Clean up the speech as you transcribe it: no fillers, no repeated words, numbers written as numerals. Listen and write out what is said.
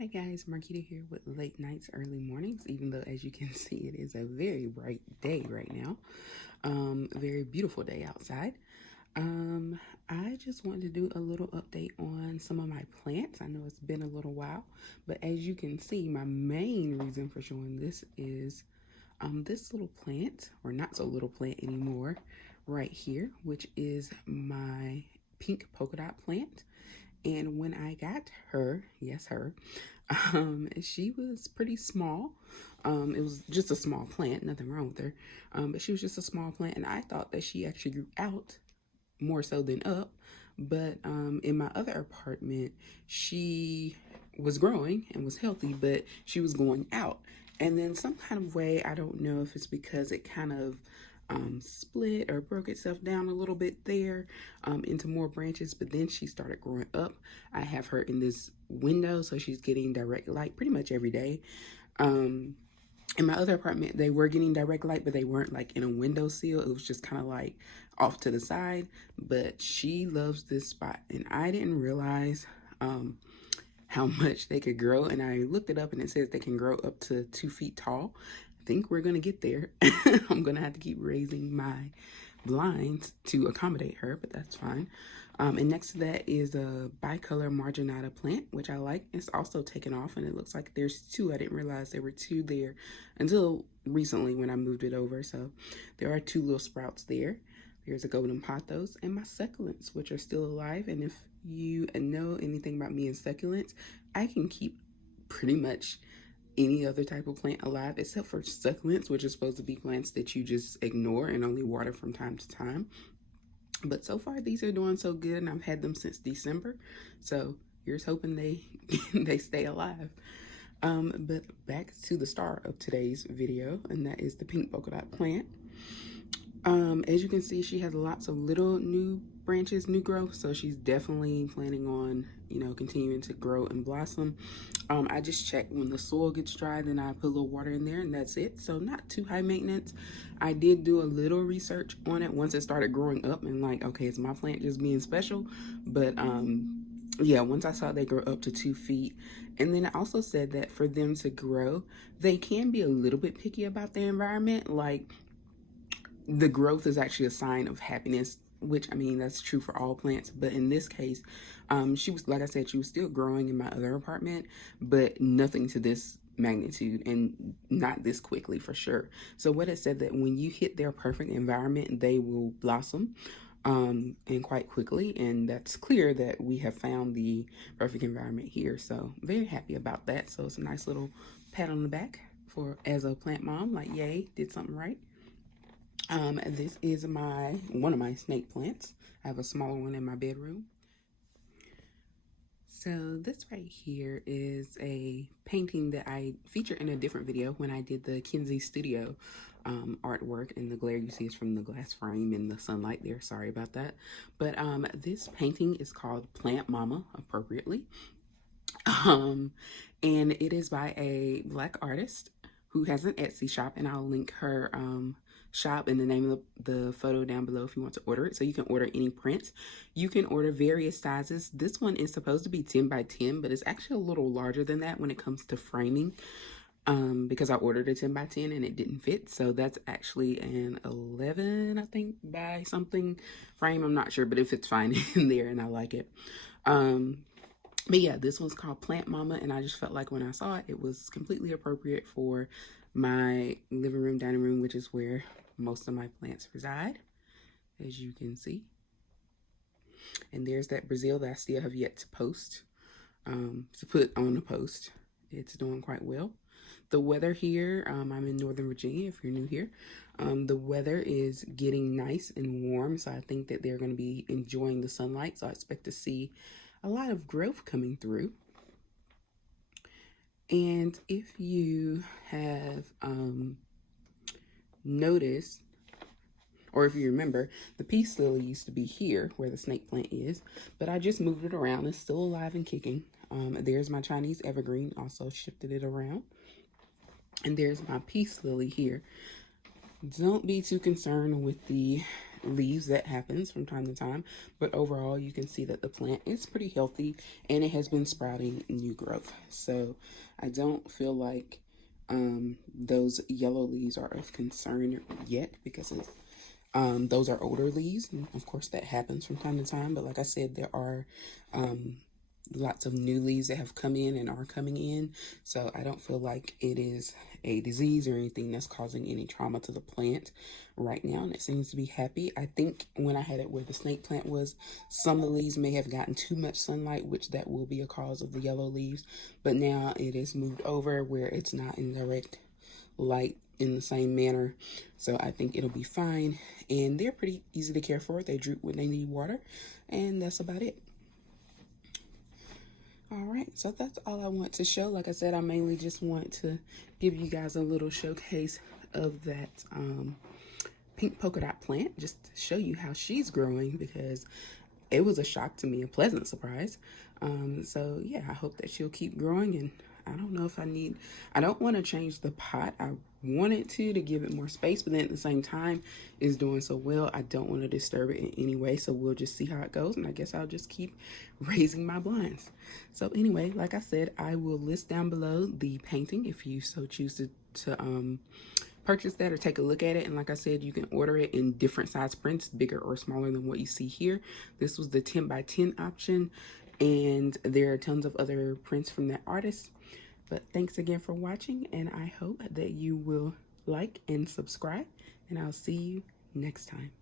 Hi guys, Marquita here with late nights, early mornings, even though as you can see it is a very bright day right now. Very beautiful day outside. I just wanted to do a little update on some of my plants. I know it's been a little while, but as you can see, my main reason for showing this is this little plant, or not so little plant anymore, right here, which is my pink polka dot plant. And when I got her, yes, her, she was pretty small. It was just a small plant, nothing wrong with her. But she was just a small plant, and I thought that she actually grew out more so than up. But in my other apartment, she was growing and was healthy, but she was going out. And then some kind of way, I don't know if it's because it kind of split or broke itself down a little bit there into more branches, but then she started growing up. I have her in this window, so she's getting direct light pretty much every day. In my other apartment, they were getting direct light, but they weren't like in a windowsill. It was just kind of like off to the side. But she loves this spot, and I didn't realize how much they could grow. And I looked it up, and it says they can grow up to 2 feet tall. I think we're gonna get there. I'm gonna have to keep raising my blinds to accommodate her, but that's fine. And next to that is a bicolor Marginata plant, which I like. It's also taken off, and it looks like there's 2. I didn't realize there were 2 there until recently when I moved it over. So there are 2 little sprouts there. There's a golden pothos and my succulents, which are still alive. And if you know anything about me and succulents, I can keep pretty much any other type of plant alive except for succulents, which are supposed to be plants that you just ignore and only water from time to time. But so far these are doing so good, and I've had them since December, so here's hoping they they stay alive. But back to the star of today's video, and that is the pink polka dot plant. As you can see, she has lots of little new branches, new growth, so she's definitely planning on, continuing to grow and blossom. I just checked when the soil gets dry, then I put a little water in there, and that's it. So not too high maintenance. I did do a little research on it once it started growing up, and like, okay, is my plant just being special? But yeah, once I saw they grow up to 2 feet. And then it also said that for them to grow, they can be a little bit picky about their environment. Like, the growth is actually a sign of happiness, which, I mean, that's true for all plants. But in this case, she was, like I said, she was still growing in my other apartment, but nothing to this magnitude and not this quickly for sure. So what it said that when you hit their perfect environment, they will blossom and quite quickly. And that's clear that we have found the perfect environment here. So very happy about that. So it's a nice little pat on the back for as a plant mom, like, yay, did something right. This is one of my snake plants. I have a smaller one in my bedroom. So this right here is a painting that I featured in a different video when I did the Kinsey Studio artwork, and the glare you see is from the glass frame and the sunlight there. Sorry about that. But this painting is called Plant Mama, appropriately. And it is by a Black artist who has an Etsy shop, and I'll link her shop and the name of the photo down below if you want to order it. So you can order any prints. You can order various sizes. This one is supposed to be 10 by 10, but it's actually a little larger than that when it comes to framing, because I ordered a 10 by 10 and it didn't fit. So that's actually an 11, I think, by something frame. I'm not sure, but it fits fine in there, and I like it. But yeah, this one's called Plant Mama, and I just felt like when I saw it, it was completely appropriate for my living room, dining room, which is where most of my plants reside, as you can see. And there's that Brazil that I still have yet to post, to put on the post. It's doing quite well. The weather here, I'm in Northern Virginia, if you're new here. The weather is getting nice and warm, so I think that they're going to be enjoying the sunlight, so I expect to see a lot of growth coming through. And if you have noticed, or if you remember, the peace lily used to be here where the snake plant is, but I just moved it around. It's still alive and kicking. There's my Chinese evergreen, also shifted it around. And there's my peace lily here. Don't be too concerned with the leaves. That happens from time to time, but overall you can see that the plant is pretty healthy and it has been sprouting new growth. So I don't feel like those yellow leaves are of concern yet, because those are older leaves, and of course that happens from time to time. But like I said, there are lots of new leaves that have come in and are coming in, so I don't feel like it is a disease or anything that's causing any trauma to the plant right now, and it seems to be happy. I think when I had it where the snake plant was, some of the leaves may have gotten too much sunlight, which that will be a cause of the yellow leaves, but now it is moved over where it's not in direct light in the same manner, so I think it'll be fine. And they're pretty easy to care for. They droop when they need water, and that's about it. All right, so that's all I want to show. Like I said, I mainly just want to give you guys a little showcase of that pink polka dot plant, just to show you how she's growing, because it was a shock to me, a pleasant surprise. So yeah, I hope that she'll keep growing, and I don't know if I don't want to change the pot. I wanted to give it more space, but then at the same time, it's doing so well, I don't want to disturb it in any way. So we'll just see how it goes, and I guess I'll just keep raising my blinds. So anyway, like I said, I will list down below the painting if you so choose to purchase that or take a look at it. And like I said, you can order it in different size prints, bigger or smaller than what you see here. This was the 10 by 10 option, and there are tons of other prints from that artist. But thanks again for watching, and I hope that you will like and subscribe, and I'll see you next time.